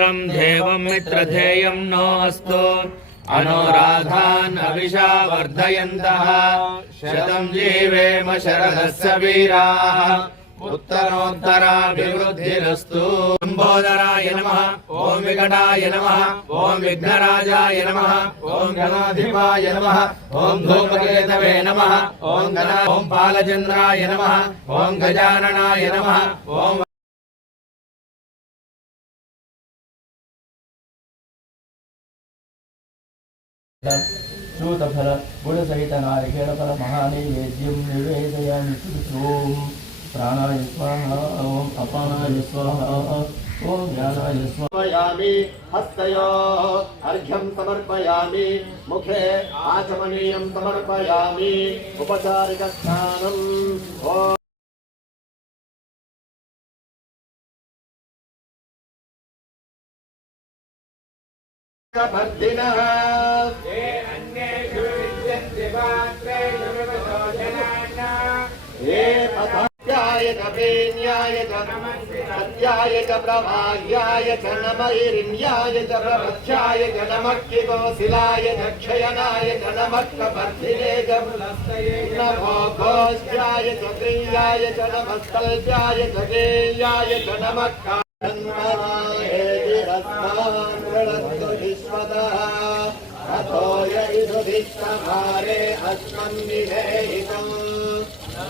सर्वं देवं मित्रधेयं नो अस्तु अनोराधान् अविशा वर्धयन्तः शतं जीवेम शरदस्य वीराः उत्तरोत्तराभिवृद्धिरस्तु लम्बोदराय नमः ॐ विकटाय नमः ॐ विघ्नराजाय नमः ॐ गणाधिपाय नमः ॐ धूमकेतवे नमः ॐ गणा ॐ बालचन्द्राय नमः ॐ गजाननाय नमः ॐ శూతఫల గుణసహిత నారికేళ ఫల మహానైవేద్యం నివేదయామి ఓం ప్రాణాయ స్వాహ ఓం అపానాయ స్వాహ ఓం జ్ఞానాయ స్వామి హస్తయో అర్ఘ్యం సమర్పయామి ముఖే ఆచమనీయం సమర్పయామి ఉపచారిక స్నానం. ఓం मर्दिनः ते अन्येषु विद्यन्ति पात्रेषु ये पथाय च पेन्याय च सत्याय च प्रभाह्याय च नमैरिण्याय च प्रभक्षाय च नमक्किकोशिलाय च क्षयनाय च नमक्कबर्धिने च नमो भोज्याय च प्रियाय च नमस्तल्प्याय च गेयाय च नमक्कान्मनाहेति रत्नान् गृणन्तु विश्वतः अथो य इषुधिष्ठभारे अस्मन्निधेहितम्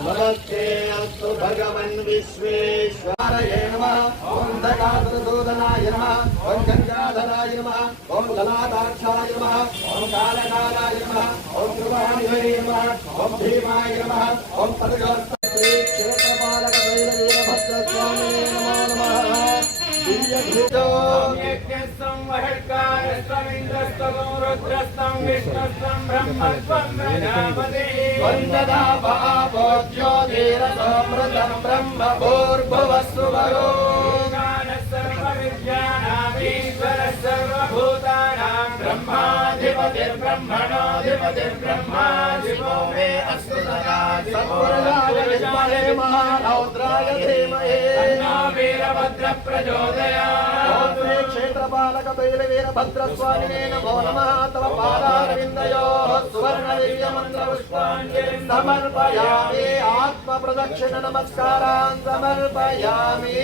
नमस्ते अस्तु भगवन् विश्वेश्वराय नमः ॐ दकासुरसूदनाय नमः ॐ गङ्गाधराय नमः ॐ गलादाक्षाय नमः ॐ कालकालाय नमः ॐ कृपाणिधये नमः ॐ भीमाय नमः ॐ पदगोस्तपालक ब्रह्मस्त्वं प्रजापतिः वन्ददा भावोज्यो धीरसमृतं ब्रह्म भूर्भुवस्सु भगो ईशानः सर्वविद्यानामीश्वरः सर्वभूतानां ब्रह्माधिपतिर्ब्रह्मणोऽधिपतिर्ब्रह्मा शिवो मे अस्तु सदा सत्वरजाय विद्महे महारौद्राय धीमहि వీరభద్ర ప్రచోదయా క్షేత్ర బాలక బయలు వీరభద్ర స్వామినే నమో నమః తవ పాదారవిందయో సువర్ణ దివ్య మంత్ర పుష్పాంజలి సమర్పయామి ఆత్మ ప్రదక్షిణ నమస్కారాన్ సమర్పయామి.